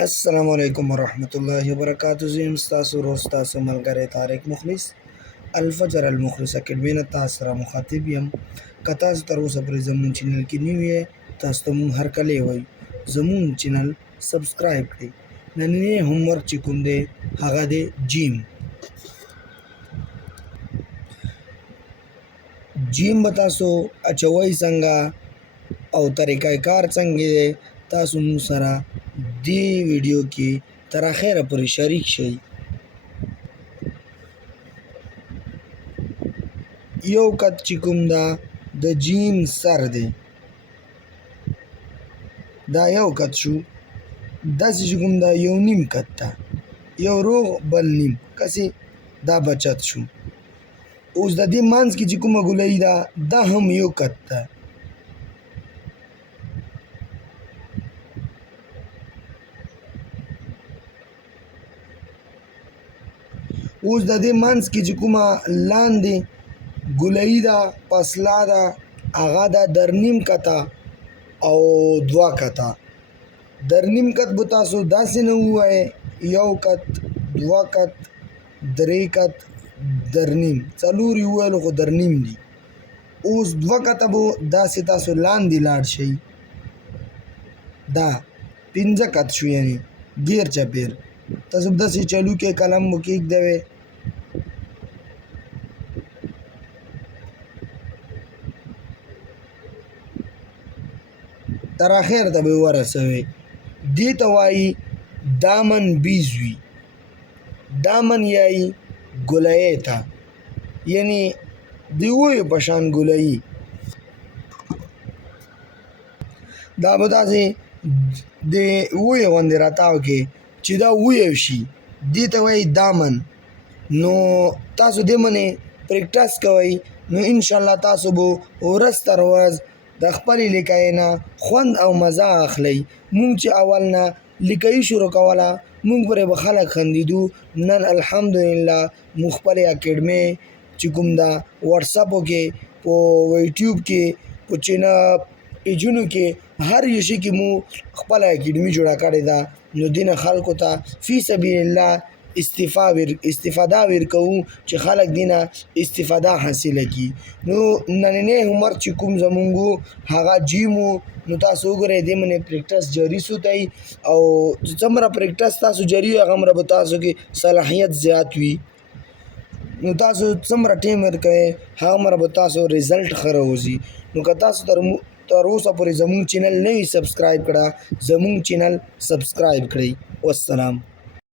السلام علیکم ورحمت الله وبرکاتہ. زه یم ستاسو ورور ستاسو ملګری طارق مخلص الفجر المخلص اکیډمۍ نه تاسو سره مخاطب یم. که تاسو تر اوسه پورې زموږ چینل کې نوي یې تاسو ته مونږ هرکلی وایو. زموږ چینل سبسکرایب کړئ. نننی هومورک چې کوم دی هغه دی جیم. جیم به تاسو اچوئ څنګه او طریقه کار څنګه دی تاسو مونږ سره دې ویډیو کې تر اخره پورې شریک شئ. یو قط چې کوم دا د جیم سر دی دا یو قط شو. داسې چې کوم دا یو نیم قط ده، یو روغ بل نیم کسې دا بچت شو. اوس د دې منځ کې چې کومه ګولایي ده دا هم یو قط ده. اوس د دې منځ کې چې کومه لاندې ګولایي ده فاصله ده هغه ده در نیم قطه او دوه قطه. در نیم قط به تاسو داسې نه ووایئ یو قط دوه قط درې قط در نیم څلور یې وویلو خو در نیم دي. اوس دوه قطه به داسې تاسو لاندې لاړ شئ دا پنځه قط شو یعنې ګیر چپیر تاسو به داسې چالو کې قلم به کېږدوئ. تر اخر ته به ورسوئ. دې ته وایي دامن بیزوي. دامن یایي ګولایي ته یعنې د ویو په شان ګولایي. دا به داسې د ویو غوندې راتاو کې چې دا ویو شي دې ته وایي دامن. نو تاسو دې منې پریکټس کوئ نو انشاءالله تاسو به ورځ تر ورځ د خپلې لیکۍ نه خوند او مزه اخلئ. مونږ چې اول نه لیکۍ شروع کوله مونږ پرې به خلک خندېدو. نن الحمدلله مونږ خپلې اکیډمۍ چې کوم ده واټساپو کې په یوټیوب کې په پیجونو کې هر یو شي کې مو خپله اکیډمي جوړه کړې ده. نو دې نه خلکو ته فی سبیل الله استفاده ورکوو چې خلک دې نه استفاده حاصله کړي. نو نننی هومورک چې کوم زمونږ و هغه جیم و. نو تاسو وګورئ دې منې پریکټس جاري ساتئ او څومره پریکټس تاسو جاري وي هغومره به تاسو کې صلاحیت زیات وي. نو تاسو څومره ټیم ورکوئ هغومره به تاسو رزلټ ښه راوځي. نو که تاسو تر اوسه پورې زموږ چینل نه وي سبسکرایب کړه زموږ چینل سبسکرایب کړئ. والسلام.